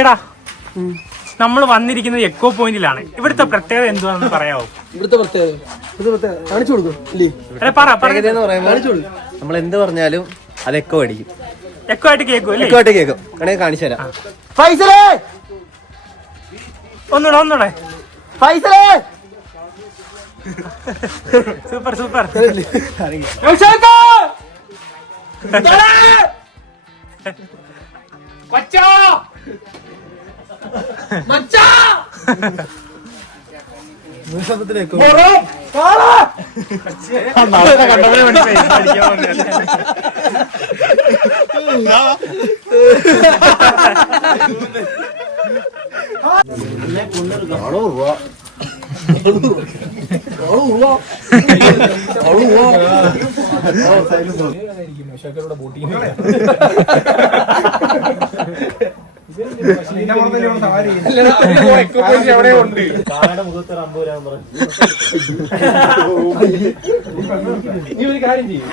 എടാ നമ്മൾ വന്നിരിക്കുന്നത് എക്കോ പോയിന്റിലാണ്. ഇവിടുത്തെ പ്രത്യേകത എന്തുവാണെന്ന് പറയാമോ? ഇവിടുത്തെ പ്രത്യേകത കാണിച്ചു കൊടുക്കും. നമ്മൾ എന്ത് പറഞ്ഞാലും അത് എക്കോ അടിക്കും. എക്കോ ആയിട്ട് കേൾക്കും അല്ലേ? എക്കോ ആയിട്ട് കേൾക്കും. വേണമെങ്കിൽ കാണിച്ചു തരാം. ഫൈസലേ ഒന്നൂടെ ഫൈസലേ സൂപ്പർ സൂപ്പർ. നീ ഒരു കാര്യം ചെയ്യും.